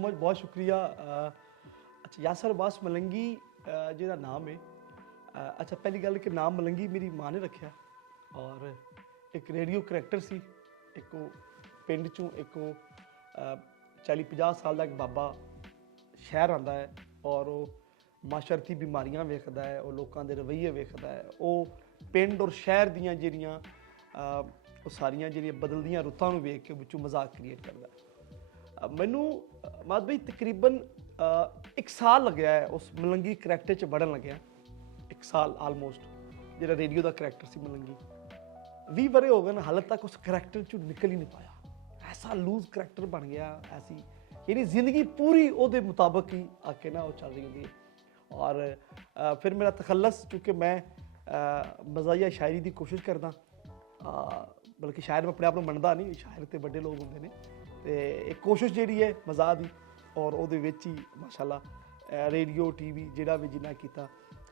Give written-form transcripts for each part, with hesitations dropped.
Much, बहुत शुक्रिया। अच्छा, यासर अब्बास मलंगी जिहदा नाम है, अच्छा पहली गल कि नाम मलंगी मेरी माँ ने रखा और एक रेडियो करैक्टर सी, एक वो पिंड चों एक वो 40-50 साल का एक बाबा शहर आता है और वो माशरती बीमारियां वेखदा है, वो लोगों के रवैये वेखदा है, वो पिंड और शहर दियां जिहड़ियां वो सारियां जिहड़ियां बदलदियां रुत्तां नूं वेख के विचों मजाक क्रिएट करदा है। मैनू माद भाई तकरीबन 1 साल लग्या है उस मलंगी करैक्टर च बढ़न लग्या, 1 साल आलमोस्ट, जिहड़ा रेडियो का करैक्टर सी मलंगी। 20 बरे हो गए हाले तक उस करैक्टर चों निकल ही नहीं पाया। ऐसा लूज करैक्टर बन गया, ऐसी यानी जिंदगी पूरी उहदे मुताबिक ही आके ना वो चल रही होंदी है। और फिर मेरा तखल्लस, चूँकि मैं मज़ाहिया शायरी की कोशिश करदा, बल्कि शायर मैं अपने आप को मनदा नहीं, शायर तो बड़े लोग होंगे ने, तो एक कोशिश जी है मज़ाक की और वो ही माशाल्लाह रेडियो टीवी जिहड़ा भी जिन्ना किया।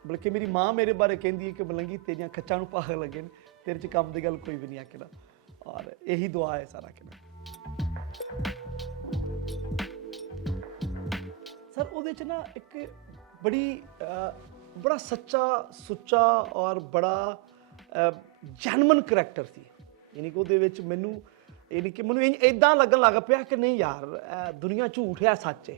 बल्कि मेरी माँ मेरे बारे कहती है कि मलंगी तेरियां खच्चां नूं भाग लगे ने, तेरे च काम की गल कोई भी नहीं आके ना, और यही दुआ है सारा के ना। सर वो ना एक बड़ी बड़ा सच्चा सुच्चा और बड़ा जैनमन करैक्टर सी, यानी कि वो मैनू यानी कि मैनू इदां लगन लग पिया कि नहीं यार दुनिया झूठ है सच है,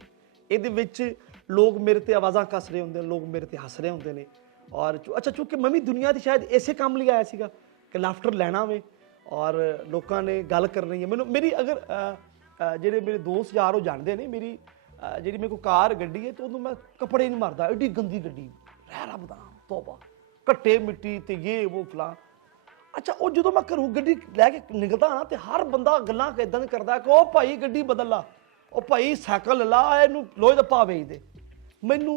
ये लोग मेरे ते आवाज़ां कस रहे होंगे, लोग मेरे ते हस रहे होंगे ने। और अच्छा चूँकि मैं भी दुनिया की शायद इसे काम लिए आया सीगा कि लाफ्टर लैना वे और लोगों ने गल करनी है। मैनू मेरी अगर जेडे मेरे दोस्त यार वो जानते हैं, मेरी जी मेरे को कार गड्डी है तो उन्होंने मैं कपड़े नहीं मारता, एडी गंदी गड्डी, रहरा बदाम तौबा घट्टे मिट्टी ते ये वो फलां। अच्छा वो जो मैं घरों गड्डी लैके निकलता ना तो हर बंदा गल्लां इदां करता कि ओ भाई गड्डी बदल ला, ओ भाई सैकल ला, इनू लोहे का भाव बेच दे। मैनू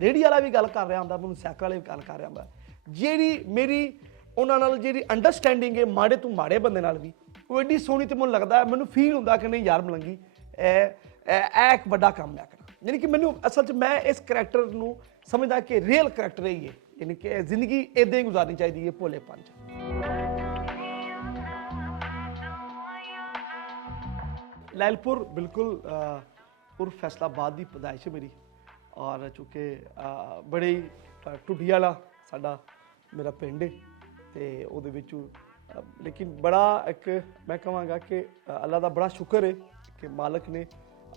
रेहड़ी वाला भी गल कर रहा होंदा, मैनू सैकल वाले भी गल कर रहा होंदा, जी मेरी उन्हां नाल जी अंडरस्टैंडिंग है माड़े तो माड़े बंदे नाल भी, वो एडी सोहनी तो मैनू लगता है, मैनू फील होंदा कि नहीं यार मलंगी एक बड़ा काम मैं करना। यानी कि मैनू असल च मैं इस करैक्टर नू समझदा कि रियल करैक्टर ही है, यानी कि जिंदगी इदां ही गुजारनी चाहिए भोलेपन च। लैलपुर बिल्कुल उर्फ फैसलाबाद की पैदाइश है मेरी, और चूँकि बड़े ही टुड्डी वाला साडा मेरा पिंड है तो वो लेकिन बड़ा एक मैं कहांगा कि अल्लाह का बड़ा शुक्र है कि मालक ने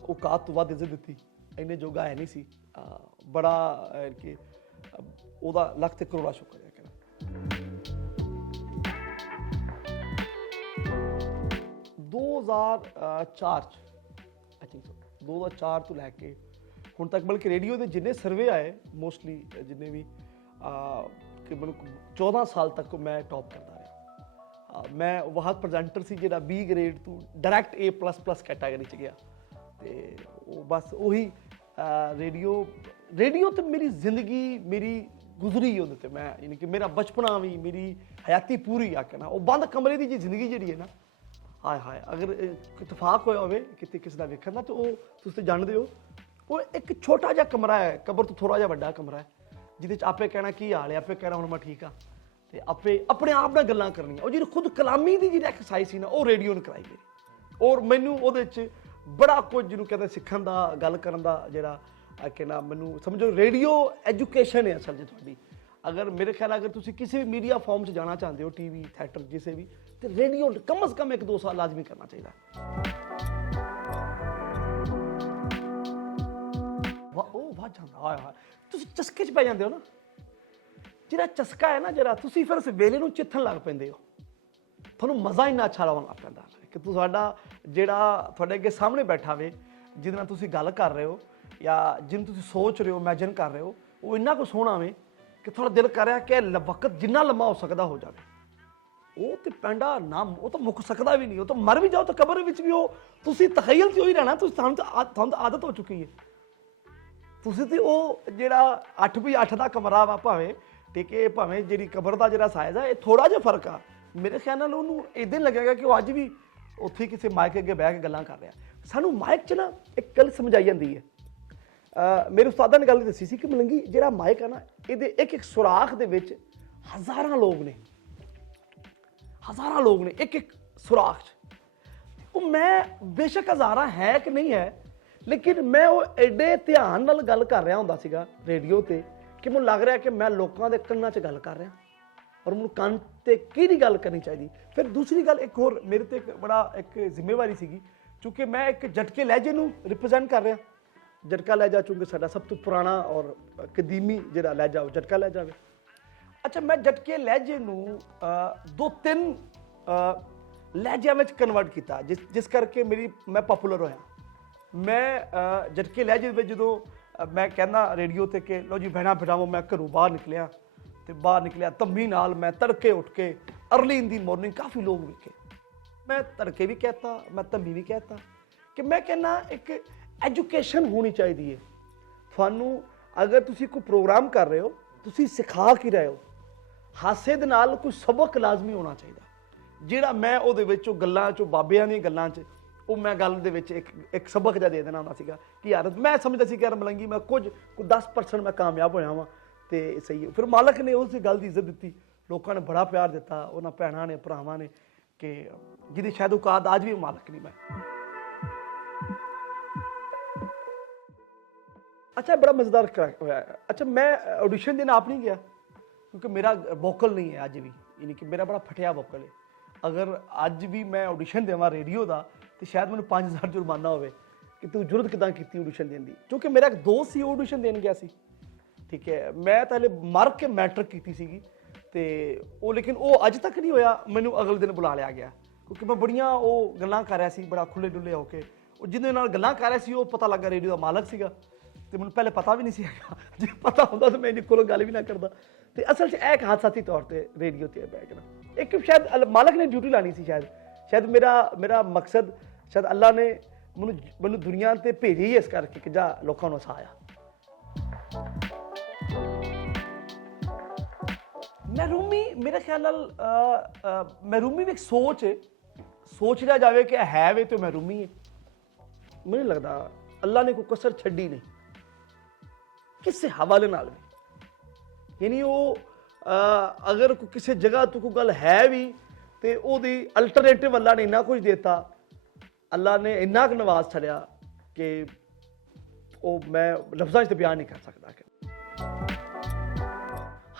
औकात तो वध इज्जत दी, इन्ने जोगा है नहीं सी, बड़ा कि ओदा लख ते करोड़ा शुक्र है। 2004 आई थिंक 2004 तो लैके हुण तक, बल्कि रेडियो के जिन्ने सर्वे आए मोस्टली जिन्ने भी तकरीबन 14 साल तक मैं टॉप करता रहा। मैं वह प्रजेंटर से जो B ग्रेड तो डायरैक्ट A++ कैटागरी च गया, तो बस वही रेडियो तो मेरी जिंदगी मेरी गुजरी उहदे, मैं यानी कि मेरा बचपना भी मेरी हयाती पूरी आके ना, वो बंद कमरे की जी जिंदगी जी है ना, हाय हाय अगर इतफाक होया होवे किते किसी का वेखण दा, तो वो तुसीं जानदे हो वो एक छोटा जिहा कमरा है, कबर तो थोड़ा जिहा वड्डा कमरा है, जिहदे आपे कहना की हाल है, आपे कहना हुण मैं ठीक हाँ, तो आपे अपने आप नाल गल्लां करनियां। और जी खुद कलामी की जी एक्सरसाइज सी ना, वो रेडियो ने कराई मेरी, और मैनू उहदे च बड़ा कुछ जिन्हों कहते सीखण दा गल करन दा जिहड़ा कि ना, मैनू समझो रेडियो एजुकेशन है असल जी तुहाडी। अगर मेरे ख्याल अगर तुसीं किसी भी मीडिया फॉर्म से जाना चाहते हो, टीवी थिएटर जिसे भी, तो रेडियो कम अज़ कम 1-2 साल लाजमी करना चाहिए। वाह जांदा हाय हाय, तुसीं चस्के च पै जांदे हो ना, जिहड़ा चस्का है ना जरा, तुसीं फिर उस वेले नूं चित्थण लग पैंदे हो, तुहानूं मज़ा इन्ना अच्छा आउण लग पैंदा कि तुहाडा जिहड़ा तुहाडे अगे सामने बैठा वे, जिहदे नाल तुसीं गल कर रहे हो या जिन्नूं तुसीं सोच रहे हो, इमैजिन कर रहे हो, वो इन्ना कुछ सोहना वे कि थोड़ा दिल कर रहा कि वक्त जिन्ना लम्मा हो सकता हो जाए। वो तो पैंडा ना, वो तो मुक सकता भी नहीं, वो तो मर भी जाओ तो कबर विच भी हो, तुसीं तखयल से ही रहना, तुहानूं तो आदत हो चुकी है। तुसीं ते वो जिहड़ा 8x8 का कमरा वा भावें, ठीक है, भावें जिहड़ी कबर का जिहड़ा साइज़ है, ये थोड़ा जिहा फर्क आ, मेरे ख्याल नाल उहनूं इदां लगेगा कि वो अज भी उत्थे किसी माइक अगे बह के गल्लां कर रहा। सानूं माइक च ना एक गल समझाई जाती है, मेरे उस्तादा ने गल दसी सी कि मलंगी जिहड़ा माइक है ना, ये एक एक सुराख दे विच हज़ारां लोग ने, एक एक सुराख च। मैं बेशक हज़ारां है कि नहीं है, ਲੇਕਿਨ ਮੈਂ ਉਹ ਐਡੇ ਧਿਆਨ ਨਾਲ ਗੱਲ ਕਰ ਰਿਹਾ ਹੁੰਦਾ ਸੀਗਾ ਰੇਡੀਓ ਤੇ ਕਿ ਮੈਨੂੰ ਲੱਗ ਰਿਹਾ ਕਿ ਮੈਂ ਲੋਕਾਂ ਦੇ ਕੰਨਾਂ 'ਚ ਗੱਲ ਕਰ ਰਿਹਾ ਔਰ ਮੈਨੂੰ ਕੰਨ ਤੇ ਕਿਹੜੀ ਗੱਲ ਕਰਨੀ ਚਾਹੀਦੀ। ਫਿਰ ਦੂਸਰੀ ਗੱਲ ਇੱਕ ਹੋਰ ਮੇਰੇ ਤੇ ਇੱਕ ਜ਼ਿੰਮੇਵਾਰੀ ਸੀਗੀ, ਕਿਉਂਕਿ ਮੈਂ ਇੱਕ ਜਟਕੇ ਲਹਿਜੇ ਨੂੰ ਰਿਪਰੈਜ਼ੈਂਟ ਕਰ ਰਿਹਾ। ਜਟਕਾ ਲਹਿਜਾ ਚੂੰਕਿ ਸਾਡਾ ਸਭ ਤੋਂ ਪੁਰਾਣਾ ਔਰ ਕਦੀਮੀ ਜਿਹੜਾ ਲਹਿਜਾ ਉਹ ਜਟਕਾ ਲਹਿਜਾ ਵੇ। ਅੱਛਾ, ਮੈਂ ਜਟਕੇ ਲਹਿਜੇ ਨੂੰ 2-3 ਲਹਿਜਿਆਂ ਵਿੱਚ ਕਨਵਰਟ ਕੀਤਾ, ਜਿਸ ਕਰਕੇ ਮੈਂ ਪਪੂਲਰ ਹੋਇਆ। ਮੈਂ ਜਟਕੇ ਲਹਿਜੇ ਵਿੱਚ ਜਦੋਂ ਮੈਂ ਕਹਿੰਦਾ ਰੇਡੀਓ ਤੇ ਕਿ ਲਓ ਜੀ ਭੈਣਾਂ ਭਰਾਵੋ, ਮੈਂ ਘਰੋਂ ਬਾਹਰ ਨਿਕਲਿਆ ਤੇ ਬਾਹਰ ਨਿਕਲਿਆ ਧੰਮੀ ਨਾਲ, ਮੈਂ ਤੜਕੇ ਉੱਠ ਕੇ ਅਰਲੀ ਇਨ ਦੀ ਮਾਰਨਿੰਗ ਕਾਫੀ ਲੋਕ ਵੇਖੇ। ਮੈਂ ਤੜਕੇ ਵੀ ਕਹਿਤਾ, ਮੈਂ ਧੰਮੀ ਵੀ ਕਹਿਤਾ ਕਿ ਮੈਂ ਕਹਿੰਦਾ ਇੱਕ ਐਜੂਕੇਸ਼ਨ ਹੋਣੀ ਚਾਹੀਦੀ ਹੈ ਤੁਹਾਨੂੰ। ਅਗਰ ਤੁਸੀਂ ਕੋਈ ਪ੍ਰੋਗਰਾਮ ਕਰ ਰਹੇ ਹੋ, ਤੁਸੀਂ ਸਿਖਾ ਕੀ ਰਹੇ ਹੋ, ਹਾਸੇ ਦੇ ਨਾਲ ਕੋਈ ਸਬਕ ਲਾਜ਼ਮੀ ਹੋਣਾ ਚਾਹੀਦਾ। ਜਿਹੜਾ ਮੈਂ ਉਹਦੇ ਵਿੱਚ ਉਹ ਗੱਲਾਂ 'ਚੋਂ ਬਾਬਿਆਂ ਦੀਆਂ ਗੱਲਾਂ 'ਚ ਉਹ ਮੈਂ ਗੱਲ ਦੇ ਵਿੱਚ ਇੱਕ ਸਬਕ ਜਿਹਾ ਦੇ ਦੇਣਾ ਹੁੰਦਾ ਸੀਗਾ ਕਿ ਯਾਰ ਮੈਂ ਸਮਝਦਾ ਸੀ ਕਿ ਯਾਰ ਮਲੰਗੀ ਮੈਂ ਕੁਝ 10% ਮੈਂ ਕਾਮਯਾਬ ਹੋਇਆ ਵਾਂ ਤੇ ਸਹੀ ਹੈ। ਫਿਰ ਮਾਲਕ ਨੇ ਉਸ ਗੱਲ ਦੀ ਇੱਜ਼ਤ ਦਿੱਤੀ, ਲੋਕਾਂ ਨੇ ਬੜਾ ਪਿਆਰ ਦਿੱਤਾ, ਉਹਨਾਂ ਭੈਣਾਂ ਨੇ ਭਰਾਵਾਂ ਨੇ ਕਿ ਜਿਹਦੀ ਸ਼ਾਇਦ ਔਕਾਤ ਅੱਜ ਵੀ ਮਾਲਕ ਨਹੀਂ ਮੈਂ। ਅੱਛਾ, ਬੜਾ ਮਜ਼ੇਦਾਰ ਹੋਇਆ। ਅੱਛਾ, ਮੈਂ ਆਡੀਸ਼ਨ ਦੇਣ ਆਪ ਨਹੀਂ ਗਿਆ ਕਿਉਂਕਿ ਮੇਰਾ ਵੋਕਲ ਨਹੀਂ ਹੈ ਅੱਜ ਵੀ, ਯਾਨੀ ਕਿ ਮੇਰਾ ਬੜਾ ਫਟਿਆ ਵੋਕਲ ਹੈ। ਅਗਰ ਅੱਜ ਵੀ ਮੈਂ ਆਡੀਸ਼ਨ ਦੇਵਾਂ ਰੇਡੀਓ ਦਾ ਤੇ ਸ਼ਾਇਦ ਮੈਨੂੰ 5000 ਜੁਰਮਾਨਾ ਹੋਵੇ ਕਿ ਤੂੰ ਜੁਰਤ ਕਿੱਦਾਂ ਕੀਤੀ ਆਡੀਸ਼ਨ ਦੇਣ ਦੀ। ਕਿਉਂਕਿ ਮੇਰਾ ਇੱਕ ਦੋਸਤ ਸੀ, ਉਹ ਆਡੀਸ਼ਨ ਦੇਣ ਗਿਆ ਸੀ, ਠੀਕ ਹੈ। ਮੈਂ ਤਾਂ ਹਲੇ ਮਰ ਕੇ ਮੈਟ੍ਰਿਕ ਕੀਤੀ ਸੀਗੀ ਤੇ ਉਹ, ਲੇਕਿਨ ਉਹ ਅੱਜ ਤੱਕ ਨਹੀਂ ਹੋਇਆ। ਮੈਨੂੰ ਅਗਲੇ ਦਿਨ ਬੁਲਾ ਲਿਆ ਗਿਆ ਕਿਉਂਕਿ ਮੈਂ ਬੜੀਆਂ ਉਹ ਗੱਲਾਂ ਕਰ ਰਿਹਾ ਸੀ, ਬੜਾ ਖੁੱਲੇ ਡੁੱਲੇ ਹੋ ਕੇ। ਉਹ ਜਿਹਦੇ ਨਾਲ ਗੱਲਾਂ ਕਰ ਰਿਹਾ ਸੀ ਉਹ ਪਤਾ ਲੱਗਾ ਰੇਡੀਓ ਦਾ ਮਾਲਕ ਸੀਗਾ ਤੇ ਮੈਨੂੰ ਪਹਿਲੇ ਪਤਾ ਵੀ ਨਹੀਂ ਸੀ ਹੈਗਾ। ਜੇ ਪਤਾ ਹੁੰਦਾ ਤਾਂ ਮੈਂ ਇਹਦੇ ਕੋਲੋਂ ਗੱਲ ਵੀ ਨਾ ਕਰਦਾ। ਤੇ ਅਸਲ 'ਚ ਇਹ ਇੱਕ ਹਾਦਸਾਤੀ ਤੌਰ ਤੇ ਰੇਡੀਓ ਤੇ ਬੈਠ ਕੇ ਇੱਕ ਸ਼ਾਇਦ ਮਾਲਕ ਨੇ ਡਿਊਟੀ ਲਾਣੀ ਸੀ, ਸ਼ਾਇਦ ਮੇਰਾ ਮਕਸਦ, ਸ਼ਾਇਦ ਅੱਲਾ ਨੇ ਮੈਨੂੰ ਦੁਨੀਆ ਤੇ ਭੇਜੀ ਹੀ ਇਸ ਕਰਕੇ ਕਿ ਜਾ ਲੋਕਾਂ ਨੂੰ ਹਸਾਇਆ। ਮਹਿਰੂਮੀ ਮੇਰੇ ਖਿਆਲ ਨਾਲ ਮਹਿਰੂਮੀ ਵੀ ਇੱਕ ਸੋਚ ਲਿਆ ਜਾਵੇ ਕਿ ਹੈ ਵੇ ਤੇ ਮਹਿਰੂਮੀ ਹੈ। ਮੈਨੂੰ ਲੱਗਦਾ ਅੱਲਾ ਨੇ ਕੋਈ ਕਸਰ ਛੱਡੀ ਨਹੀਂ ਕਿਸੇ ਹਵਾਲੇ ਨਾਲ ਵੀ। ਯਾਨੀ ਉਹ ਅਗਰ ਕਿਸੇ ਜਗ੍ਹਾ ਤੋਂ ਕੋਈ ਗੱਲ ਹੈ ਵੀ ਤੇ ਉਹਦੀ ਅਲਟਰਨੇਟਿਵ ਅੱਲਾ ਨੇ ਇੰਨਾ ਕੁਝ ਦਿੱਤਾ, ਅੱਲਾ ਨੇ ਇੰਨਾ ਕੁ ਨਵਾਜ਼ ਛੱਡਿਆ ਕਿ ਉਹ ਮੈਂ ਲਫ਼ਜ਼ਾਂ 'ਚ ਬਿਆਨ ਨਹੀਂ ਕਰ ਸਕਦਾ।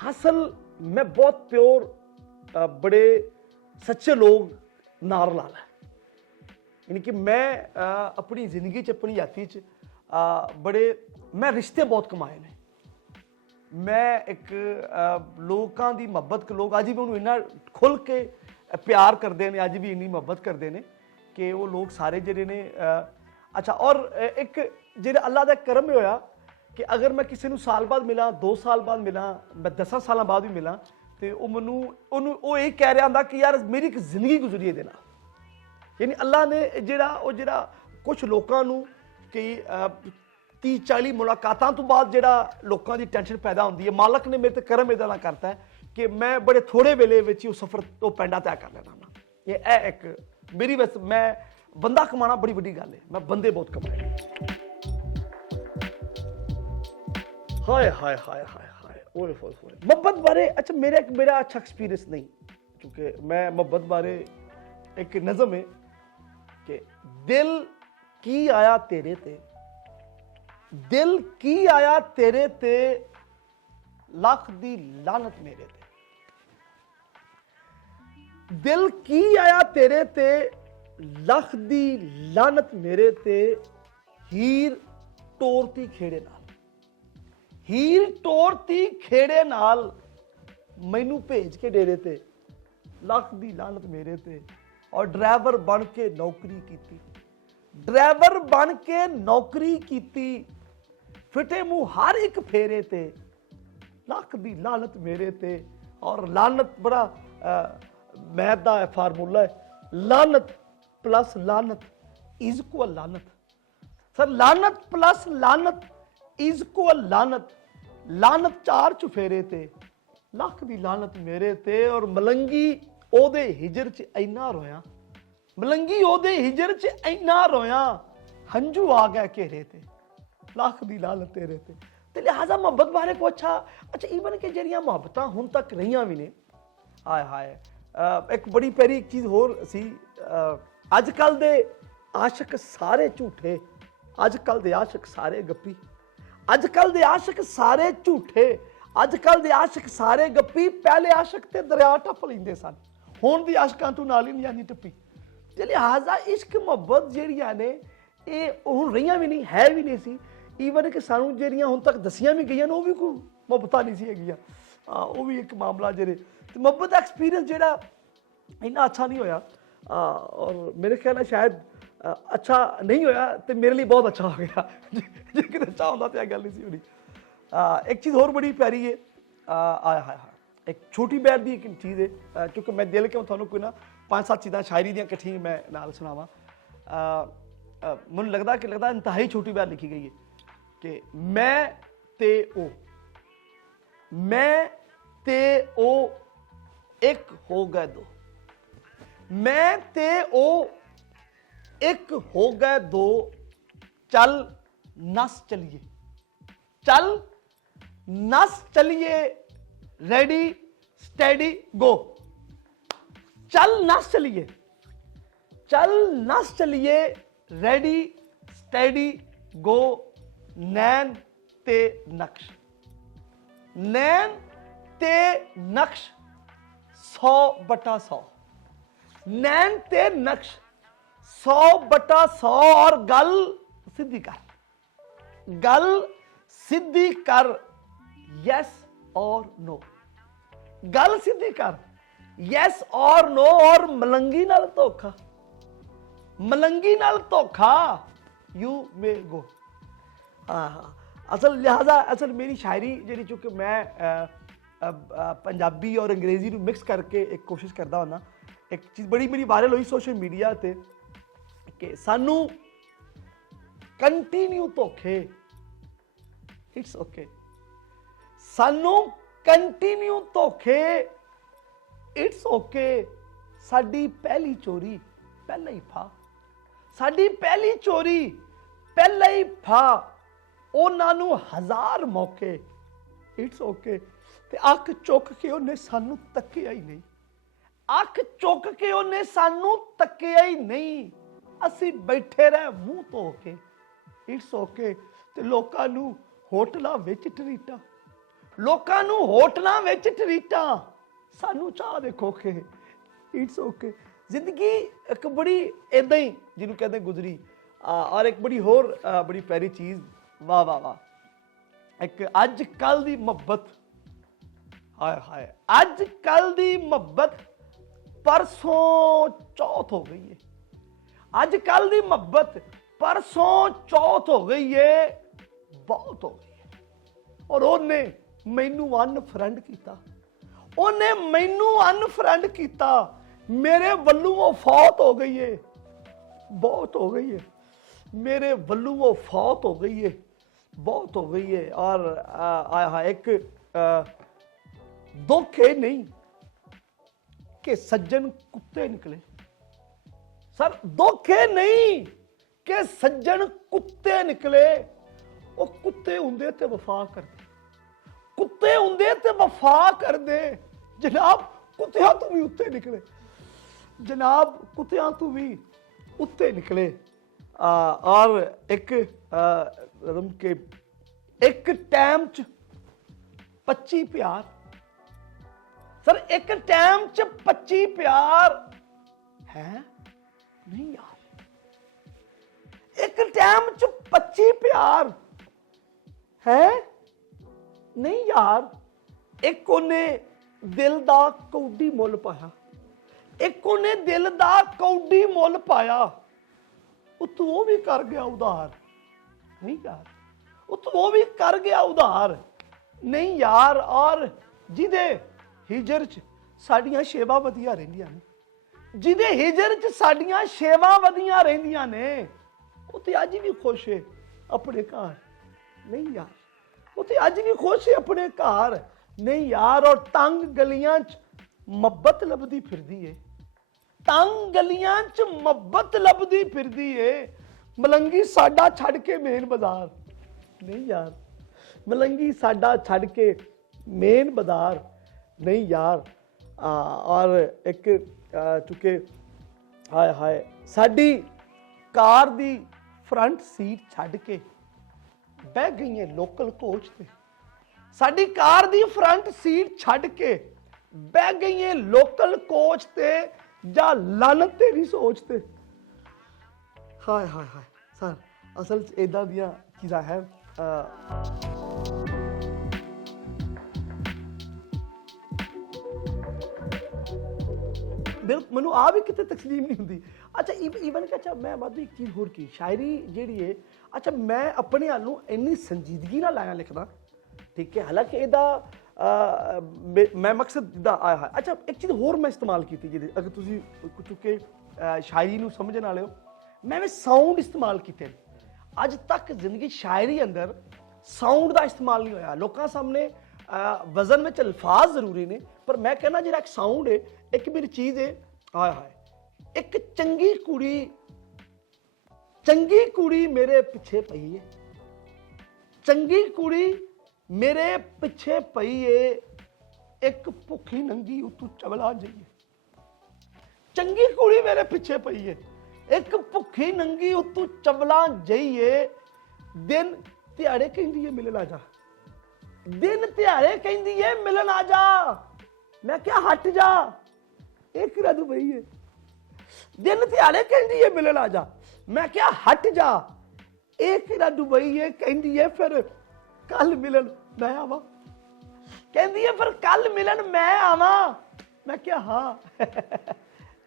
ਹਾਸਲ ਮੈਂ ਬਹੁਤ ਪਿਓਰ ਬੜੇ ਸੱਚੇ ਲੋਕ ਨਾਲ ਲਾ ਹੈ। ਯਾਨੀ ਕਿ ਮੈਂ ਆਪਣੀ ਜ਼ਿੰਦਗੀ 'ਚ, ਆਪਣੀ ਯਾਤੀ 'ਚ ਮੈਂ ਰਿਸ਼ਤੇ ਬਹੁਤ ਕਮਾਏ ਨੇ। ਮੈਂ ਇੱਕ ਲੋਕਾਂ ਦੀ ਮੁਹੱਬਤ, ਲੋਕ ਅੱਜ ਵੀ ਉਹਨੂੰ ਇੰਨਾ ਖੁੱਲ੍ਹ ਕੇ ਪਿਆਰ ਕਰਦੇ ਨੇ, ਅੱਜ ਵੀ ਇੰਨੀ ਮੁਹੱਬਤ ਕਰਦੇ ਨੇ ਕਿ ਉਹ ਲੋਕ ਸਾਰੇ ਜਿਹੜੇ ਨੇ। ਅੱਛਾ, ਔਰ ਇੱਕ ਜਿਹੜਾ ਅੱਲਾ ਦਾ ਕਰਮ ਹੋਇਆ ਕਿ ਅਗਰ ਮੈਂ ਕਿਸੇ ਨੂੰ ਸਾਲ ਬਾਅਦ ਮਿਲਾਂ, 2 ਸਾਲ ਬਾਅਦ ਮਿਲਾਂ, ਮੈਂ 10 ਸਾਲਾਂ ਬਾਅਦ ਵੀ ਮਿਲਾਂ ਤੇ ਉਹ ਇਹ ਕਹਿ ਰਿਹਾ ਹੁੰਦਾ ਕਿ ਯਾਰ ਮੇਰੀ ਇੱਕ ਜ਼ਿੰਦਗੀ ਗੁਜ਼ਰੀ ਇਹਦੇ ਨਾਲ। ਯਾਨੀ ਅੱਲਾ ਨੇ ਜਿਹੜਾ ਕੁਝ ਲੋਕਾਂ ਨੂੰ ਕਿ 30-40 ਮੁਲਾਕਾਤਾਂ ਤੋਂ ਬਾਅਦ ਜਿਹੜਾ ਲੋਕਾਂ ਦੀ ਟੈਨਸ਼ਨ ਪੈਦਾ ਹੁੰਦੀ ਹੈ, ਮਾਲਕ ਨੇ ਮੇਰੇ ਤੇ ਕਰਮ ਇਹਦਾ ਨਾਲ ਕਰਤਾ ਹੈ ਕਿ ਮੈਂ ਬੜੇ ਥੋੜੇ ਵੇਲੇ ਵਿੱਚ ਹੀ ਉਹ ਸਫ਼ਰ, ਉਹ ਪੈਂਡਾ ਤੈਅ ਕਰ ਲੈਣਾ ਹੁੰਦਾ। ਇਹ ਇੱਕ ਮੇਰੀ ਬਸ, ਮੈਂ ਬੰਦਾ ਕਮਾਉਣਾ ਬੜੀ ਵੱਡੀ ਗੱਲ ਹੈ, ਮੈਂ ਬੰਦੇ ਬਹੁਤ ਕਮਾਏ। ਹਾਏ ਹਾਏ ਹਾਏ ਹਾਏ ਹਾਏ, ਓਏ ਹੋਏ ਹੋਏ। ਮੁਹੱਬਤ ਬਾਰੇ ਅੱਛਾ ਮੇਰਾ ਅੱਛਾ ਐਕਸਪੀਰੀਅੰਸ ਨਹੀਂ, ਕਿਉਂਕਿ ਮੈਂ ਮੁਹੱਬਤ ਬਾਰੇ ਇੱਕ ਨਜ਼ਮ ਹੈ ਕਿ ਦਿਲ ਕੀ ਆਇਆ ਤੇਰੇ ਤੇ, ਦਿਲ ਕੀ ਆਇਆ ਤੇਰੇ ਤੇ, ਲੱਖ ਦੀ ਲਾਨਤ ਮੇਰੇ ਤੇ। ਦਿਲ ਕੀ ਆਇਆ ਤੇਰੇ ਤੇ, ਲੱਖ ਦੀ ਲਾਨਤ ਮੇਰੇ ਤੇ, ਹੀਰ ਟੋਰਤੀ ਖੇੜੇ ਨਾਲ, ਹੀਰ ਟੋਰਤੀ ਖੇੜੇ ਨਾਲ, ਮੈਨੂੰ ਭੇਜ ਕੇ ਡੇਰੇ ਤੇ, ਲੱਖ ਦੀ ਲਾਨਤ ਮੇਰੇ ਤੇ। ਔਰ ਡਰਾਈਵਰ ਬਣ ਕੇ ਨੌਕਰੀ ਕੀਤੀ, ਡਰਾਈਵਰ ਬਣ ਕੇ ਨੌਕਰੀ ਕੀਤੀ, ਫਿੱਟੇ ਮੂੰਹ ਹਰ ਇੱਕ ਫੇਰੇ ਤੇ, ਲੱਖ ਦੀ ਲਾਨਤ ਮੇਰੇ ਤੇ। ਔਰ ਲਾਨਤ ਬੜਾ ਮੈਥ ਦਾ ਫਾਰਮੂਲਾ ਹੈ, ਲਾਨਤ ਪਲੱਸ ਲਾਨਤ ਇਜ਼ ਇਕੁਅਲ ਲਾਨਤ। ਸਰ ਲਾਨਤ ਪਲੱਸ ਲਾਨਤ ਇਜ਼ ਇਕੁਅਲ ਲਾਨਤ, ਲਾਨਤ 4 ਚੁਫੇਰੇ ਤੇ, ਲੱਖ ਦੀ ਲਾਨਤ ਮੇਰੇ ਤੇ। ਔਰ ਮਲੰਗੀ ਉਹਦੇ ਹਿਜਰ 'ਚ ਇੰਨਾ ਰੋਇਆ, ਮਲੰਗੀ ਉਹਦੇ ਹਿਜਰ 'ਚ ਇੰਨਾ ਰੋਇਆ, ਹੰਝੂ ਆ ਗਿਆ ਘੇਰੇ ਤੇ, ਲੱਖ ਦੀ ਲਾਨਤ ਤੇਰੇ ਤੇ। ਤੇ ਲਿਹਾਜ਼ਾ ਮੁਹੱਬਤ ਬਾਰੇ ਕੋ ਅੱਛਾ ਈਵਨ ਕਿ ਜਿਹੜੀਆਂ ਮੁਹੱਬਤਾਂ ਹੁਣ ਤੱਕ ਰਹੀਆਂ ਵੀ ਨੇ, ਹਾਏ ਹਾਏ। ਇੱਕ ਬੜੀ ਪਿਆਰੀ ਇੱਕ ਚੀਜ਼ ਹੋਰ ਸੀ, ਅੱਜ ਕੱਲ੍ਹ ਦੇ ਆਸ਼ਿਕ ਸਾਰੇ ਝੂਠੇ, अजकल दे आशिक सारे गप्पी, अजकल दे आशिक सारे झूठे, अजकल दे आशिक सारे गप्पी। पहले आशिक ते दरिया टप लेंदे सन, हुण दी आशिकां तू नाल ही नहीं जांदी टप्पी। ते लिहाजा इश्क मुहब्बत जिहड़ियां ने ये हुण रहियां भी नहीं, है भी नहीं सी। ईवन कि सानूं जिहड़ियां हुण तक दसियां भी गईयां ने वो भी कोई मुहब्बतां नहीं सी हैगियां। वो भी एक मामला जेह्ड़े ते मुहब्बत दा एक्सपीरियंस जेह्ड़ा इन्ना अच्छा नहीं होया। और मेरे ख्याल नाल शायद अच्छा नहीं होया तो मेरे लिए बहुत अच्छा हो गया। जे कि अच्छा होंदा तो गल नहीं सी होनी। एक चीज़ और बड़ी प्यारी है, आया हाय हाय एक छोटी बैर की एक चीज़ है, क्योंकि मैं दिल के थोड़ा कोई ना 5-7 चीज़ां शायरी दियां कट्ठियां मैं नाल सुनावां। मैनूं लगदा इंतहाई छोटी बैर लिखी गई है कि मैं ते ओ, मैं ते ओ एक हो गए दो, मैं ते ओ एक हो गए दो, चल नस चलिए, चल नस चलिए, रेडी स्टेडी गो। चल नस चलिए, चल नस चलिए, रेडी स्टेडी गो। नैन ते नक्श, नैन ते नक्श 100/100, नैन ते नक्श 100/100। और गल सीधी कर, गल सीधी कर, यस और नो, गल सीधी कर, यस और नो। और मलंगी नाल धोखा, मलंगी नाल धोखा, यू मे गो। असल लिहाजा असल मेरी शायरी जी, चूंकि मैं पंजाबी और अंग्रेजी में मिक्स करके एक कोशिश करता होना। एक चीज़ बड़ी मेरी वायरल हुई सोशल मीडिया ते कि सानू कंटिन्यू धोखे, इट्स ओके, सानू कंटिन्यू धोखे, इट्स ओके। साडी पहली चोरी पहले ही फा, साडी पहली चोरी पहले ही फा। उन्होंने 1000 मौके, इट्स ओके। ते अख चुक के उन्हें सानू तकिया ही नहीं, अख चुक के उन्हें सानू तकिया ही नहीं। असी बैठे रहे मुंह धो के, इट्स ओके। ते लोकां नू होटलां विच ट्रीटां, लोकां नू होटलां विच ट्रीटां, सानू चाह दे खोखे, इट्स ओके। जिंदगी एक बड़ी इदां ही जिन्हों कहते गुजरी। और एक बड़ी होर बड़ी प्यारी चीज़, वाह वाह वाह, एक अज कल दी मुहब्बत, हाय हाय अज कल दी मुहब्बत परसों चौथ हो गई है। अज कल दी मुहब्बत परसों चौथ हो गई है, बहुत हो गई है। और उन्हें मैनू अनफ्रेंड किया, उन्हें मैनू अनफ्रेंड किया, मेरे वल्लों वो फौत हो गई है, बहुत हो गई है, मेरे वल्लों वो फौत हो गई है, बहुत हो गई है। और आया एक दुख है नहीं कि सज्जन कुत्ते निकले, सर दुख है नहीं कि सज्जन कुत्ते निकले। वो कुत्ते हुंदे ते वफा करदे, कुत्ते हुंदे ते वफा करदे। जनाब कुत्तियां तू भी उत्ते निकले, जनाब कुत्तियां तू भी उत्ते निकले। और एक के एक टाइम च 25 प्यार, सर एक टाइम च 25 प्यार है नहीं यार, एक टाइम च 25 प्यार है नहीं यार। एक उन्हें दिल दा कौडी मुल पाया, एक उन्हें दिल दा कौडी मुल पाया, तू वो भी कर गया उधार नहीं यार, तू वो भी कर गया उधार नहीं यार। और जिदे हिजर च साडियां शेवा वधिया रहिंदियां ने, जिदे हिजर च साडियां शेवा वधिया रहिंदियां ने, वो ते अज भी खुश है अपने घर नहीं यार, वो ते अज भी खुश है अपने घर नहीं यार। और तंग गलियां च मुहब्बत लभदी फिरदी है, तंग गलियां च मुहब्बत लभदी फिरदी है। मलंगी साडा छड़ के मेन बाजार नहीं यार, मलंगी साडा छड़ के मेन बाजार नहीं यार। और एक चूंकि हाय हाय साडी कार दी फ्रंट सीट छड्ड के बह गई है लोकल कोच ते साडी कार दी फ्रंट सीट छड्ड के बह गई है लोकल कोच ते जा लानत तेरी सोच ते। हाय हाय हाय सर असल च इदां दियां चीज़ां है ਮੈਨੂੰ ਆ ਵੀ ਕਿਤੇ ਤਸਲੀਮ ਨਹੀਂ ਹੁੰਦੀ। ਅੱਛਾ ਈਵਨ ਕਿ ਅੱਛਾ ਮੈਂ ਵਾਧੂ ਇੱਕ ਚੀਜ਼ ਹੋਰ ਕੀ ਸ਼ਾਇਰੀ ਜਿਹੜੀ ਹੈ ਅੱਛਾ ਮੈਂ ਆਪਣੇ ਵੱਲ ਨੂੰ ਇੰਨੀ ਸੰਜੀਦਗੀ ਨਾਲ ਲਾਇਆ ਲਿਖਦਾ ਠੀਕ ਹੈ ਹਾਲਾਂਕਿ ਇਹਦਾ ਮੈਂ ਮਕਸਦ ਜਿੱਦਾਂ ਆਇਆ ਹੈ। ਅੱਛਾ ਇੱਕ ਚੀਜ਼ ਹੋਰ ਮੈਂ ਇਸਤੇਮਾਲ ਕੀਤੀ ਜਿਹਦੇ ਅਗਰ ਤੁਸੀਂ ਚੁੱਕੇ ਸ਼ਾਇਰੀ ਨੂੰ ਸਮਝਣ ਵਾਲੇ ਹੋ ਮੈਂ ਵੀ ਸਾਊਂਡ ਇਸਤੇਮਾਲ ਕੀਤੇ ਅੱਜ ਤੱਕ ਜ਼ਿੰਦਗੀ ਸ਼ਾਇਰੀ ਅੰਦਰ ਸਾਊਂਡ ਦਾ ਇਸਤੇਮਾਲ ਨਹੀਂ ਹੋਇਆ। ਲੋਕਾਂ ਸਾਹਮਣੇ ਵਜ਼ਨ ਵਿੱਚ ਅਲਫਾਜ਼ ਜ਼ਰੂਰੀ ਨੇ ਪਰ ਮੈਂ ਕਹਿੰਦਾ ਜਿਹੜਾ ਇੱਕ ਸਾਊਂਡ ਹੈ ਇੱਕ ਮੇਰੀ ਚੀਜ਼ ਹੈ ਹਾਏ ਹਾਏ ਇੱਕ ਚੰਗੀ ਕੁੜੀ ਮੇਰੇ ਪਿੱਛੇ ਪਈ ਹੈ ਚੰਗੀ ਕੁੜੀ ਮੇਰੇ ਪਿੱਛੇ ਪਈ ਏ ਇੱਕ ਭੁੱਖੀ ਨੰਗੀ ਉਤੋਂ ਚਵਲਾ ਜਾਈਏ ਚੰਗੀ ਕੁੜੀ ਮੇਰੇ ਪਿੱਛੇ ਪਈ ਏ ਇੱਕ ਭੁੱਖੀ ਨੰਗੀ ਉਤੋਂ ਚਵਲਾ ਜਾਈਏ ਦਿਨ ਦਿਹਾੜੇ ਕਹਿੰਦੀ ਏ ਮਿਲਣ ਆ ਜਾ ਦਿਨ ਦਿਹਾੜੇ ਕਹਿੰਦੀ ਏ ਮਿਲਣ ਆ ਜਾ ਮੈਂ ਕਿਹਾ ਹਟ ਜਾ ਇਹ ਕਿਹੜਾ ਦੁਬਈ ਏ ਦਿਨ ਦਿਹਾੜੇ ਕਹਿੰਦੀ ਏ ਮਿਲਣ ਆ ਜਾ ਮੈਂ ਕਿਹਾ ਹਟ ਜਾ ਇਹ ਕਿਹੜਾ ਦੁਬਈ ਏ ਕਹਿੰਦੀ ਏ ਫਿਰ ਕੱਲ ਮਿਲਣ ਮੈਂ ਆਵਾਂ ਕਹਿੰਦੀ ਹੈ ਫਿਰ ਕੱਲ ਮਿਲਣ ਮੈਂ ਆਵਾਂ ਮੈਂ ਕਿਹਾ ਹਾਂ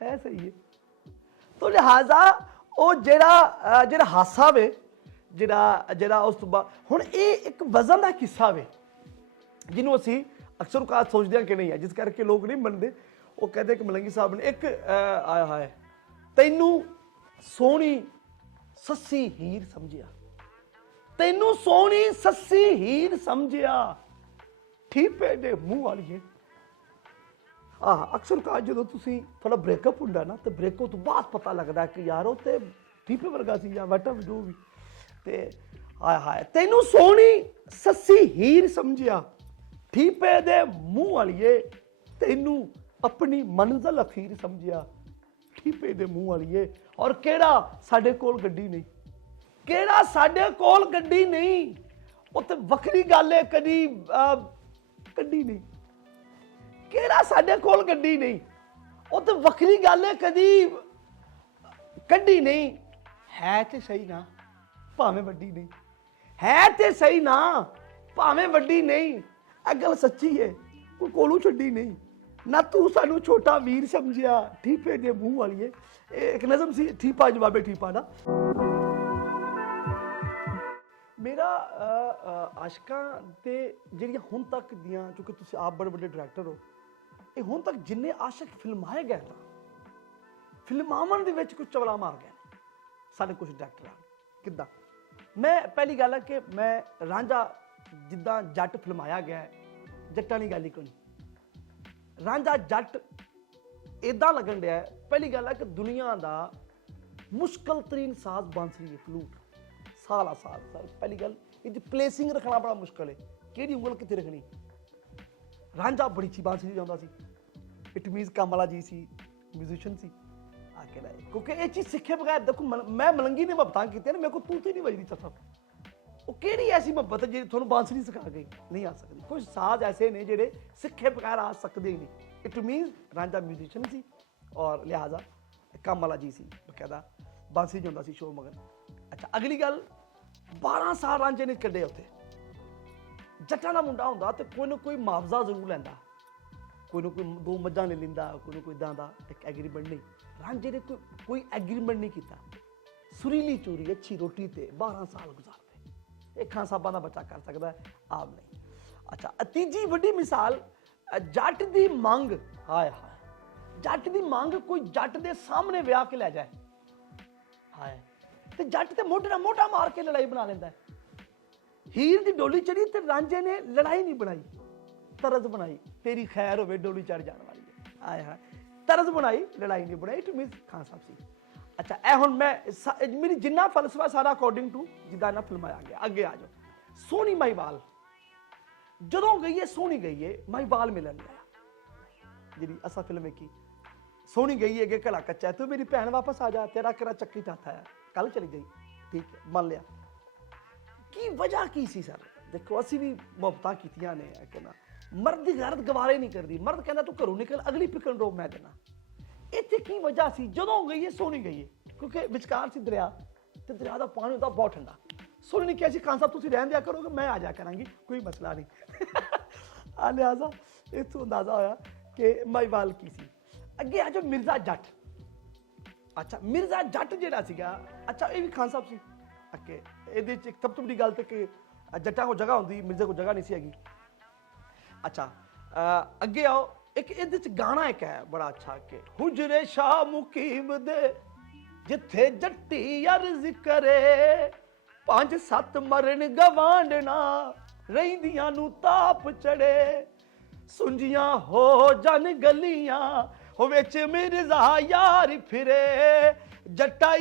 ਹੈ ਸਹੀ ਹੈ ਤੋ ਲਿਹਾਜ਼ਾ ਉਹ ਜਿਹੜਾ ਹਾਸਾ ਵੇ ਜਿਹੜਾ ਉਸ ਤੋਂ ਬਾਅਦ ਹੁਣ ਇਹ ਇੱਕ ਵਜ਼ਨ ਦਾ ਕਿੱਸਾ ਵੇ ਜਿਹਨੂੰ ਅਸੀਂ ਅਕਸਰ ਔਕਾਤ ਸੋਚਦੇ ਹਾਂ ਕਿ ਨਹੀਂ ਹੈ ਜਿਸ ਕਰਕੇ ਲੋਕ ਨਹੀਂ ਮੰਨਦੇ ਉਹ ਕਹਿੰਦੇ ਕਿ ਮਲੰਗੀ ਸਾਹਿਬ ਨੇ ਇੱਕ ਆਇਆ ਹੈ ਤੈਨੂੰ ਸੋਹਣੀ ਸੱਸੀ ਹੀਰ ਸਮਝਿਆ ਤੈਨੂੰ ਸੋਹਣੀ ਸੱਸੀ ਹੀਰ ਸਮਝਿਆ ਠੀਪੇ ਦੇ ਮੂੰਹ ਵਾਲੀਏ ਅਕਸਰ ਕਾ ਜਦੋਂ ਤੁਸੀਂ ਥੋੜਾ ਬ੍ਰੇਕਅਪ ਹੁੰਦਾ ਨਾ ਤੇ ਬ੍ਰੇਕਅਪ ਤੋਂ ਬਾਅਦ ਪਤਾ ਲੱਗਦਾ ਕਿ ਯਾਰ ਉਹ ਤੇ ਠੀਪੇ ਵਰਗਾ ਸੀ ਜਾਂ ਵਟਾ ਜੋ ਵੀ ਤੇ ਹਾਏ ਤੈਨੂੰ ਸੋਹਣੀ ਸੱਸੀ ਹੀਰ ਸਮਝਿਆ ਠੀਪੇ ਦੇ ਮੂੰਹ ਵਾਲੀਏ ਤੈਨੂੰ ਆਪਣੀ ਮੰਜ਼ਿਲ ਅਖੀਰ ਸਮਝਿਆ ਠੀਪੇ ਦੇ ਮੂੰਹ ਵਾਲੀਏ ਔਰ ਕਿਹੜਾ ਸਾਡੇ ਕੋਲ ਗੱਡੀ ਨਹੀਂ ਕਿਹੜਾ ਸਾਡੇ ਕੋਲ ਗੱਡੀ ਨਹੀਂ ਉਹ ਤੇ ਵੱਖਰੀ ਗੱਲ ਹੈ ਕਦੀ ਗੱਡੀ ਨਹੀਂ ਕਿਹੜਾ ਸਾਡੇ ਕੋਲ ਗੱਡੀ ਨਹੀਂ ਉਹ ਤੇ ਵੱਖਰੀ ਗੱਲ ਹੈ ਕਦੀ ਗੱਡੀ ਨਹੀਂ ਹੈ ਤੇ ਸਹੀ ਨਾ ਭਾਵੇਂ ਵੱਡੀ ਨਹੀਂ ਹੈ ਤੇ ਸਹੀ ਨਾ ਭਾਵੇਂ ਵੱਡੀ ਨਹੀਂ ਇਹ ਗੱਲ ਸੱਚੀ ਹੈ ਕੋਈ ਕੋਲੋਂ ਛੱਡੀ ਨਹੀਂ ਨਾ ਤੂੰ ਸਾਨੂੰ ਛੋਟਾ ਵੀਰ ਸਮਝਿਆ ਠੀਪੇ ਦੇ ਮੂੰਹ ਵਾਲੀਏ ਇੱਕ ਨਜ਼ਮ ਸੀ ਠੀਪਾ ਜਵਾਬੇ ਠੀਪਾ ਦਾ ਮੇਰਾ ਆਸ਼ਕਾਂ ਤੇ ਜਿਹੜੀਆਂ ਹੁਣ ਤੱਕ ਦੀਆਂ ਕਿਉਂਕਿ ਤੁਸੀਂ ਆਪ ਬੜੇ ਵੱਡੇ ਡਾਇਰੈਕਟਰ ਹੋ ਇਹ ਹੁਣ ਤੱਕ ਜਿੰਨੇ ਆਸ਼ਕ ਫਿਲਮਾਏ ਗਏ ਨਾ ਫਿਲਮਾਵਣ ਦੇ ਵਿੱਚ ਕੁਝ ਚਵਲਾ ਮਾਰ ਗਏ ਸਾਡੇ ਕੁਝ ਡਾਇਰੈਕਟਰਾਂ ਕਿੱਦਾਂ ਮੈਂ ਪਹਿਲੀ ਗੱਲ ਹੈ ਕਿ ਮੈਂ ਰਾਂਝਾ ਜਿੱਦਾਂ ਜੱਟ ਫਿਲਮਾਇਆ ਗਿਆ ਜੱਟਾਂ ਦੀ ਗੱਲ ਹੀ ਕੋਈ ਰਾਂਝਾ ਜੱਟ ਇਦਾਂ ਲੱਗਣ ਡਿਆ ਪਹਿਲੀ ਗੱਲ ਹੈ ਕਿ ਦੁਨੀਆ ਦਾ ਮੁਸ਼ਕਲ ਤਰੀਨ ਸਾਜ਼ ਬਾਂਸਰੀ ਹੈ ਫਲੂਟ ਸਾਲ ਪਹਿਲੀ ਗੱਲ ਇਹਦੀ ਪਲੇਸਿੰਗ ਰੱਖਣਾ ਬੜਾ ਮੁਸ਼ਕਲ ਹੈ ਕਿਹੜੀ ਉਂਗਲ ਕਿੱਥੇ ਰੱਖਣੀ ਰਾਂਝਾ ਬੜੀ ਚੀ ਬਾਂਸਰੀ ਜਾਂਦਾ ਸੀ ਇਟ ਮੀਨਸ ਕਮਲਾ ਜੀ ਸੀ ਮਿਊਜ਼ੀਸ਼ੀਅਨ ਸੀ ਆ ਕੇ ਲਾਏ ਕਿਉਂਕਿ ਇਹ ਚੀਜ਼ ਸਿੱਖੇ ਬਗੈਰ ਦੇਖੋ ਮੈਂ ਮਲੰਗੀ ਨੇ ਮੁਹੱਬਤਾਂ ਕੀਤੀਆਂ ਨੇ ਮੇਰੇ ਕੋਲ ਤੂੰ ਤੇ ਨਹੀਂ ਵੱਜਦੀ ਚੱਥਾ ਉਹ ਕਿਹੜੀ ਐਸੀ ਮੁਹੱਬਤ ਜਿਹੜੀ ਤੁਹਾਨੂੰ ਬਾਂਸਰੀ ਸਿਖਾ ਗਈ ਨਹੀਂ ਆ ਸਕਦੀ ਕੁਝ ਸਾਜ਼ ਐਸੇ ਨੇ ਜਿਹੜੇ ਸਿੱਖੇ ਬਗੈਰ ਆ ਸਕਦੇ ਹੀ ਨਹੀਂ ਇਟ ਮੀਨਸ ਰਾਂਝਾ ਮਿਊਜ਼ੀਸ਼ੀਅਨ ਸੀ ਔਰ ਲਿਹਾਜ਼ਾ ਕਮਲਾ ਜੀ ਸੀ ਬਕਾਇਦਾ ਬਾਂਸਰੀ ਜਾਂਦਾ ਸੀ ਸ਼ੋਅ ਮਗਰ ਅੱਛਾ ਅਗਲੀ ਗੱਲ 12 ਸਾਲ ਰਾਂਝੇ ਨੇ ਕੱਢੇ ਉੱਥੇ ਜੱਟਾਂ ਦਾ ਮੁੰਡਾ ਹੁੰਦਾ ਤੇ ਕੋਈ ਨਾ ਕੋਈ ਮੁਆਵਜ਼ਾ ਜ਼ਰੂਰ ਲੈਂਦਾ ਕੋਈ ਨਾ ਕੋਈ 2 ਮੱਝਾਂ ਲੈ ਲੈਂਦਾ ਕੋਈ ਨਾ ਕੋਈ ਇਦਾਂ ਦਾ ਇੱਕ ਐਗਰੀਮੈਂਟ ਨਹੀਂ ਰਾਂਝੇ ਨੇ ਕੋਈ ਐਗਰੀਮੈਂਟ ਨਹੀਂ ਕੀਤਾ ਸੁਰੀਲੀ ਚੋਰੀ ਅੱਛੀ ਰੋਟੀ ਤੇ 12 ਸਾਲ ਗੁਜ਼ਾਰਦੇ ਇਹ ਖਾਨ ਸਾਹਿਬਾਂ ਦਾ ਬੱਚਾ ਕਰ ਸਕਦਾ ਆਮ ਨਹੀਂ ਅੱਛਾ ਤੀਜੀ ਵੱਡੀ ਮਿਸਾਲ ਜੱਟ ਦੀ ਮੰਗ ਹਾਏ ਜੱਟ ਦੀ ਮੰਗ ਕੋਈ ਜੱਟ ਦੇ ਸਾਹਮਣੇ ਵਿਆਹ ਕੇ ਲੈ ਜਾਏ ਹਾਏ ਤੇ ਜੱਟ ਤੇ ਮੋਢੇ ਨਾਲ ਮੋਢਾ ਮਾਰ ਕੇ ਲੜਾਈ ਬਣਾ ਲੈਂਦਾ ਹੀਰ ਦੀ ਡੋਲੀ ਚੜੀ ਤੇ ਰਾਂਝੇ ਨੇ ਲੜਾਈ ਨਹੀਂ ਬਣਾਈ ਤਰਜ਼ ਬਣਾਈ ਤੇਰੀ ਖੈਰ ਹੋਵੇ ਡੋਲੀ ਚੜ ਜਾਣ ਵਾਲੀ ਹੈ ਆਏ ਹਾਏ ਤਰਜ਼ ਬਣਾਈ ਲੜਾਈ ਨਹੀਂ ਬਣਾਈ ਇਟ ਮੀਨਸ ਖਾਨ ਸਾਹਿਬ ਸੀ ਅੱਛਾ ਇਹ ਹੁਣ ਮੈਂ ਮੇਰੀ ਜਿੰਨਾ ਫਲਸਫਾ ਸਾਰਾ ਅਕੋਰਡਿੰਗ ਟੂ ਜਿੱਦਾਂ ਨਾ ਫਿਲਮਾਇਆ ਗਿਆ ਅੱਗੇ ਆ ਜਾਓ ਸੋਹਣੀ ਮਾਈਵਾਲ ਜਦੋਂ ਗਈ ਹੈ ਸੋਹਣੀ ਗਈ ਹੈ ਮਾਈਵਾਲ ਮਿਲਣ ਲਿਆ ਜਿਹੜੀ ਅਸਾ ਫਿਲਮ ਵੇਖੀ ਸੋਹਣੀ ਗਈ ਹੈ ਕਿ ਘਲਾ ਕੱਚਾ ਤੂੰ ਮੇਰੀ ਭੈਣ ਵਾਪਸ ਆ ਜਾ ਤੇਰਾ ਕਿਹੜਾ ਚੱਕੀ ਚਾਥਾ ਹੈ ਕੱਲ ਚਲੀ ਗਈ ठीक है मान लिया की वजह की सी सर देखो असी भी मुहब्बतां कीतियां ने कहना मर्द की गैरत गवारे नहीं करती मर्द कहना तू घरों निकल अगली पिकन रोक मैं देना इत्थे की वजह सी जदों गई है सोनी गई है क्योंकि विचकार सी दरिया ते दरिया का पानी होता बहुत ठंडा सोनी ने कहा खान साहब तुसीं रहन दिया करोगे मैं आ जाया करांगी कोई मसला नहीं आ लिहाजा इत्थों अंदाजा होया कि माईवाल की सी अगे आ जाओ मिर्जा जट अच्छा मिर्जा जट जिहड़ा सीगा अच्छा ये भी खान साहब सी अगे ये सब तो बड़ी गल तो कि जट्टां को जगह होंदी मिर्जे को जगह नहीं सी हैगी अच्छा अगे आओ एक इहदे च गाना एक है बड़ा अच्छा कि हुजरे शाह मुकीम दे जिथे जट्टी अर्ज करे 5-7 मरन गवांडना रहिंदियां नू ताप चढ़े सुंजियां हो जन गलियां हो विच मिर्जा यार फिरे जट्टा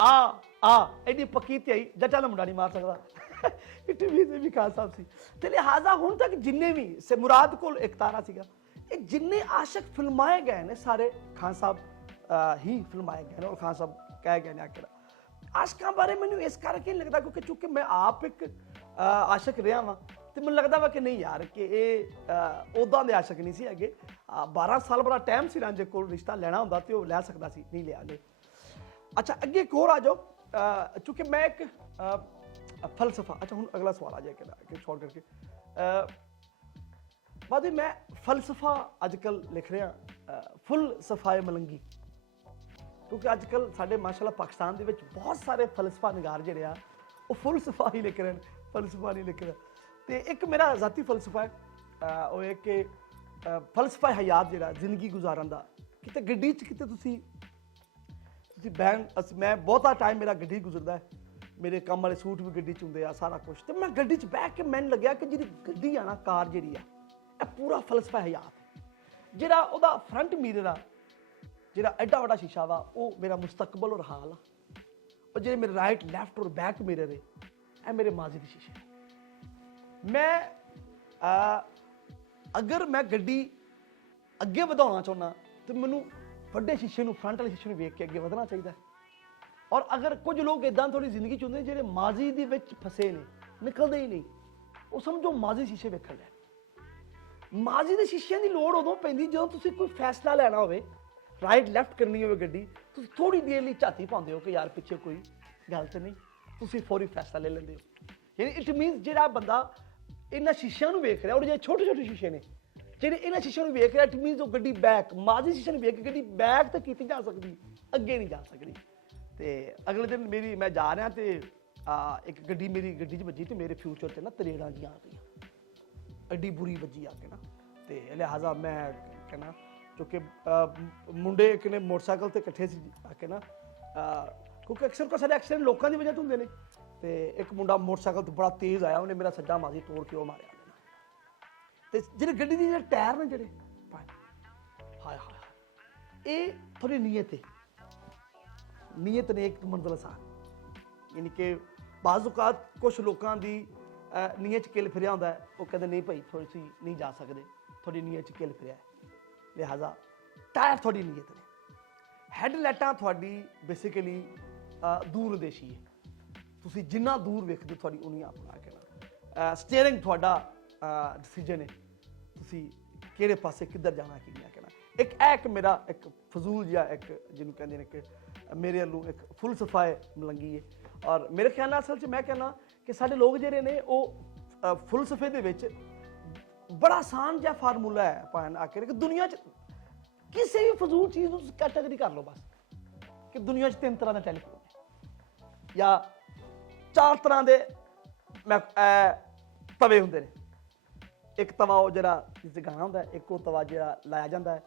आ एडी पक्की त्याई जट्टा दा मुंडा नहीं मार सकदा टीवी से भी खान साहब सी ते लिहाजा हुण तक जिन्ने भी से मुराद कोल एक तारा सीगा ये जिन्ने आशिक फिल्माए गए ने सारे खान साहब ही फिल्माए गए और खान साहब कह गए ने आखिर आशिकां बारे मैनू इस करके लगता क्योंकि चूंकि मैं आप एक आशिक रहा वां तो मैं लगता वा कि नहीं यार कि ये उदां दे आशिक नहीं सी हैगे 12 साल बड़ा टाइम सी रांझे कोल रिश्ता लेना हुंदा ते ओह लै सकदा सी नहीं लिया ले अच्छा अगे एक होर आ जाओ चूंकि मैं एक फलसफा अच्छा हूँ अगला सवाल आ जाए कि शॉर्ट करके बाद मैं फलसफा अजकल लिख रहा फुल सफाए मलंगी क्योंकि अजकल साढ़े माशाल्लाह पाकिस्तान के बहुत सारे फलसफा निगार जोड़े आ वो फुल सफा ही लिख रहे हैं फलसफा नहीं लिख रहे तो एक मेरा जाती फलसफा है वो एक कि फलसफा हयात जोड़ा जिंदगी गुजारन का कितने गड्डी कितने तुसी बैन मैं बहुता टाइम मेरा गड्डी गुजरता है मेरे काम वाले सूट भी गड्डी च होंदे आ सारा कुछ तो मैं गड्डी च बह के मैनूं लग्या कि जी गड्डी आ ना कार जी पूरा फलसफा हयात जिहड़ा उहदा फ्रंट मिरर आ जिहड़ा एडा वड्डा शीशा वा वो मेरा मुस्तकबल और हाल आ और जिहड़े मेरे राइट लैफ्ट और बैक मिरर है ये मेरे माजी के शीशे मैं अगर मैं गड्डी अगे वधाउणा चाहुंदा तो मैनूं वड्डे शीशे नूं फ्रंट वाले शीशे नूं वेख के अगे वधना चाहिए और अगर कुछ लोग इदां थोड़ी जिंदगी च होंदे जिहड़े माजी दे विच फसे ने निकलदे ही नहीं वो समझो माजी शीशे वेखण लैण माजी दे शीशिਆਂ ਦੀ ਲੋੜ ਉਦੋਂ ਪੈਂਦੀ ਜਦੋਂ ਤੁਸੀਂ ਕੋਈ ਫੈਸਲਾ ਲੈਣਾ ਹੋਵੇ ਰਾਈਟ ਲੈਫਟ ਕਰਨੀ ਹੋਵੇ ਗੱਡੀ ਤੁਸੀਂ ਥੋੜੀ ਦੇਰ ਲਈ ਝਾਤੀ ਪਾਉਂਦੇ ਹੋ ਕਿ ਯਾਰ ਪਿੱਛੇ ਕੋਈ ਗੱਲ ਤੇ ਨਹੀਂ ਤੁਸੀਂ ਫੌਰੀ ਫੈਸਲਾ ਲੈ ਲੈਂਦੇ ਹੋ ਯਾਨੀ ਇਟ ਮੀਨਸ ਜਿਹੜਾ ਬੰਦਾ ਇਹਨਾਂ ਸ਼ੀਸ਼ਿਆਂ ਨੂੰ ਵੇਖ ਰਿਹਾ ਔਰ ਜਿਹੜੇ ਛੋਟੇ ਛੋਟੇ ਸ਼ੀਸ਼ੇ ਨੇ ਜਿਹੜੇ ਇਹਨਾਂ ਸ਼ੀਸ਼ਿਆਂ ਨੂੰ ਵੇਖ ਰਿਹਾ ਇਟ ਮੀਨਸ ਉਹ ਗੱਡੀ ਬੈਕ ਮਾਜੀ ਸ਼ੀਸ਼ੇ ਨੂੰ ਵੇਖ ਕੇ ਗੱਡੀ ਬੈਕ ਤਾਂ ਕੀਤੀ ਜਾ ਸਕਦੀ ਅੱਗੇ ਨਹੀਂ ਜਾ ਸਕਦੀ ਤੇ ਅਗਲੇ ਦਿਨ ਮੇਰੀ ਮੈਂ ਜਾ ਰਿਹਾ ਤੇ ਇੱਕ ਗੱਡੀ ਮੇਰੀ ਗੱਡੀ 'ਚ ਵੱਜੀ ਤੇ ਮੇਰੇ ਫਿਊਚਰ 'ਚ ਨਾ ਤਰੇੜਾਂ ਜੀਆਂ ਆ ਗਈਆਂ एडी बुरी बजी आके ना तो लिहाजा मैं कहना क्योंकि मुंडे एक ने मोटरसाइकिल से कट्ठे आके ना क्योंकि अक्सर को सारे एक्सीडेंट लोगों की वजह तो होंगे ने तो एक मुंडा मोटरसाइकिल तो बड़ा तेज़ आया उन्हें मेरा सज्जा माजी तोड़ के वो मारिया तो जो गड्डी के टायर ने जोड़े हाय हाय ये थोड़ी नीयत है नीयत ने एक मंजिल आसान यानी कि बाज़-औक़ात कुछ लोगों की नीयत च किल फिरिया होंदा है वो कहते नहीं भाई थोड़ी सी नहीं जा सकते थोड़ी नीयत च किल फिरिया है लिहाजा टायर थोड़ी नीयत ने हैडलाइटां थोड़ी बेसिकली दूरदेशी है तुसी जिन्ना दूर वेखदे थोड़ी उन्नी अपना कहना स्टीयरिंग थोड़ा डिसीजन है तुसी किहड़े पासे किधर जाना कि'यां कहना एक मेरा एक फजूल जिहा एक जिन्हों कहते हैं कि मेरे वालों एक फुल सफाए मलंगी है और मेरे ख्याल नाल असल च मैं कहना कि साढ़े लोग जिहड़े ने वो फुलसफे दे विच बड़ा आसान जिहा फार्मूला है भावें आखिर कि दुनिया च किसी भी फजूल चीज़ नूं कैटेगरी कर लो बस कि दुनिया च 3 तरह के टैलीफोन है या 4 तरह के तवे हुंदे ने एक तवा वो जिहड़ा जिस गाना हुंदा है एक वो तवा जिहड़ा लाया जाता है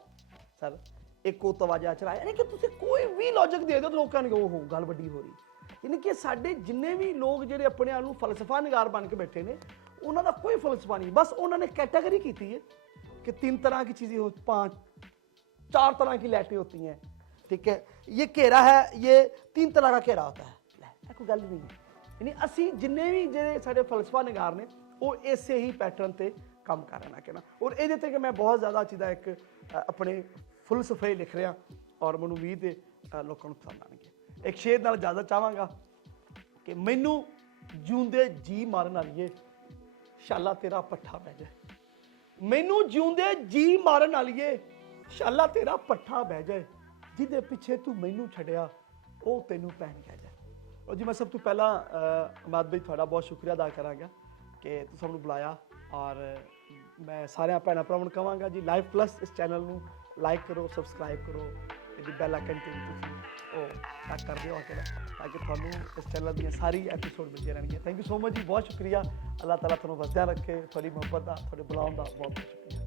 सर एक वो तवा जिहड़ा चलाया यानी कि तुसीं कोई भी लॉजिक दे दो तो लोकां ने ओहो गल वड्डी हो रही यानी कि साढ़े जिन्ने भी लोग जो अपने आप को फलसफा निगार बन के बैठे ने उन्होंने कोई फलसफा नहीं बस उन्होंने कैटेगरी की है कि 3 तरह की चीज़ें हो 4 तरह की लाइटें होती हैं ठीक है ये घेरा है ये 3 तरह का घेरा होता है कोई गल नहीं है यानी असी जिन्ने भी जो साढ़े फलसफा निगार ने वो इसे ही पैटर्न से काम कर रहा कहना और ये मैं बहुत ज़्यादा चीज़ा एक अपने फुलसफे लिख रहा और मैं उम्मीद है लोगों को पसंद आएंगे ਇੱਕ ਸ਼ੇਰ ਨਾਲ ਜ਼ਿਆਦਾ ਚਾਹਾਂਗਾ ਕਿ ਮੈਨੂੰ ਜਿਉਂਦੇ ਜੀ ਮਾਰਨ ਵਾਲੀਏ ਸ਼ਾਲਾ ਤੇਰਾ ਪੱਠਾ ਬਹਿ ਜਾਏ। ਮੈਨੂੰ ਜਿਉਂਦੇ ਜੀ ਮਾਰਨ ਵਾਲੀਏ ਸ਼ਾਲਾ ਤੇਰਾ ਪੱਠਾ ਬਹਿ ਜਾਏ। ਜਿਹਦੇ ਪਿੱਛੇ ਤੂੰ ਮੈਨੂੰ ਛੱਡਿਆ ਉਹ ਤੈਨੂੰ ਪੈਣ ਕਹਿ ਜਾਏ। ਔਰ ਜੀ ਮੈਂ ਸਭ ਤੋਂ ਪਹਿਲਾਂ ਮਾਦ ਬਈ ਤੁਹਾਡਾ ਬਹੁਤ ਸ਼ੁਕਰੀਆ ਅਦਾ ਕਰਾਂਗਾ ਕਿ ਤੁਸੀਂ ਸਾਨੂੰ ਬੁਲਾਇਆ। ਔਰ ਮੈਂ ਸਾਰਿਆਂ ਭੈਣਾਂ ਭਰਾਵਾਂ ਨੂੰ ਕਹਾਂਗਾ ਜੀ ਲਾਈਵ ਪਲੱਸ ਇਸ ਚੈਨਲ ਨੂੰ ਲਾਈਕ ਕਰੋ, ਸਬਸਕ੍ਰਾਈਬ ਕਰੋ, ਇਹਦੀ ਬੈਲ ਆਈਕਨ ਤੇ ਤੁਸੀਂ ਉਹ ਟੱਚ ਕਰ ਦਿਓ ਤਾਂ ਕਿ ਤੁਹਾਨੂੰ ਇਸ ਚੈਨਲ ਦੀਆਂ ਸਾਰੀ ਐਪੀਸੋਡ ਮਿਲਦੀਆਂ ਰਹਿਣਗੀਆਂ। ਥੈਂਕ ਯੂ ਸੋ ਮਚ ਜੀ, ਬਹੁਤ ਸ਼ੁਕਰੀਆ। ਅੱਲਾਹ ਤਾਲਾ ਤੁਹਾਨੂੰ ਵਸਦਿਆਂ ਰੱਖੇ। ਤੁਹਾਡੀ ਮੁਹੱਬਤ ਦਾ, ਤੁਹਾਡੇ ਬੁਲਾਉਣ ਦਾ ਬਹੁਤ ਬਹੁਤ ਸ਼ੁਕਰੀਆ।